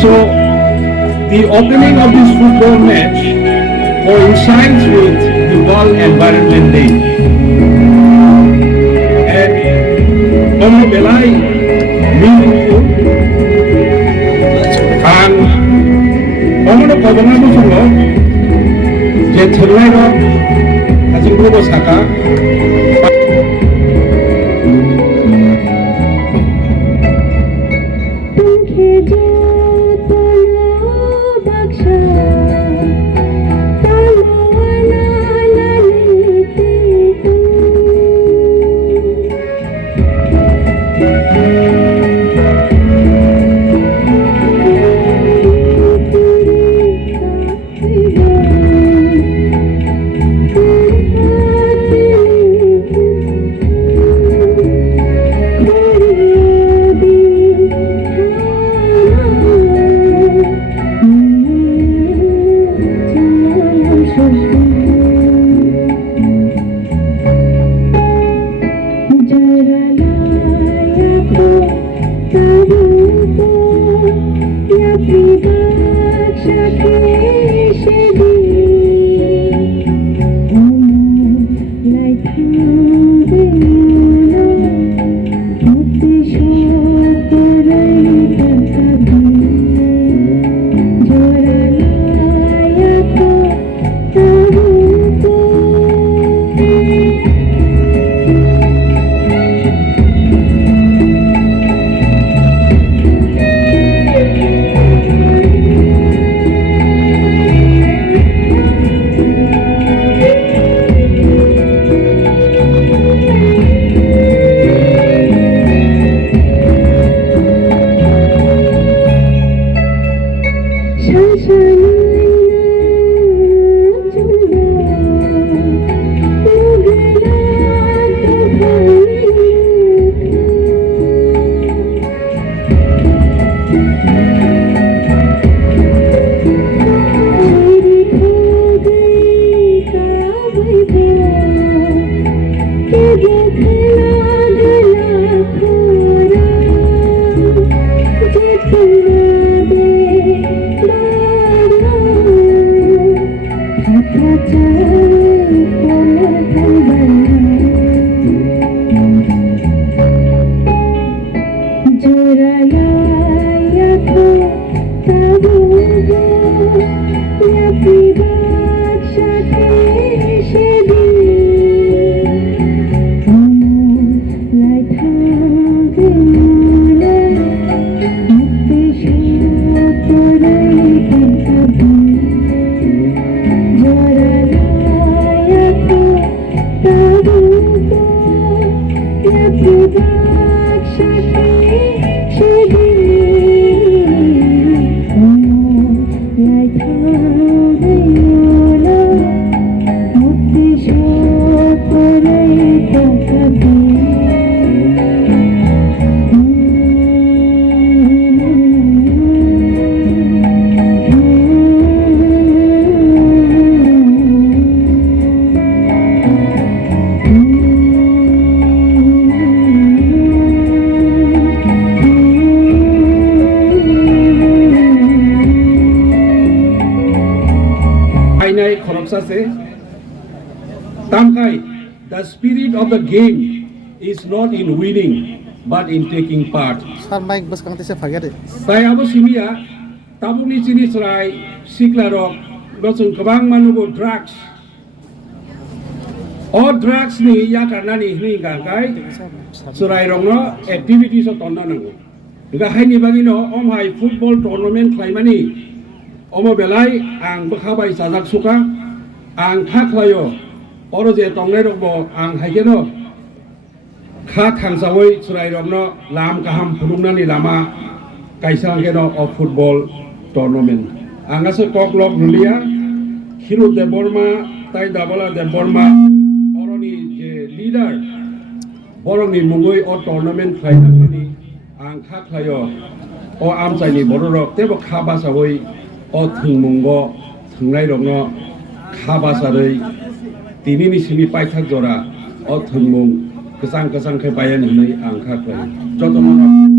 So, the opening of this football match coincides with the World Environment Day. And only very meaningful and 어머니 거동하는 중로 제 틀레로 다시 보고 사가 sase tamkai the spirit of the game is not in winning but in taking part Sar mic bas kang tise phagare tai abo simia tabuni chini srai siklarok dosung kabang manugo drugs all drugs ni ya karna ni gangkai surai rongno activities of tonna nango ga haini bagino om hai football tournament klaimani omo belai ang bakhabai sajak suka ang thaklayo oro je tongnai rokbo ang haikeno kha thangsawoi surai rongno lam kaham phulungnani lama kaisa keno of football tournament angase koklok rulia hiru DEBBARMA tai DAVALA DEBBARMA oroni je leader boroni mungoi o tournament khlainamani ang thaklayo o amchaini bororok tebo kha basawoi o thungmungo thungnai rongno kha basarei tinini simi paithak jora o thungmung kesang kesang khe bayan hinai ang kha khlai jotono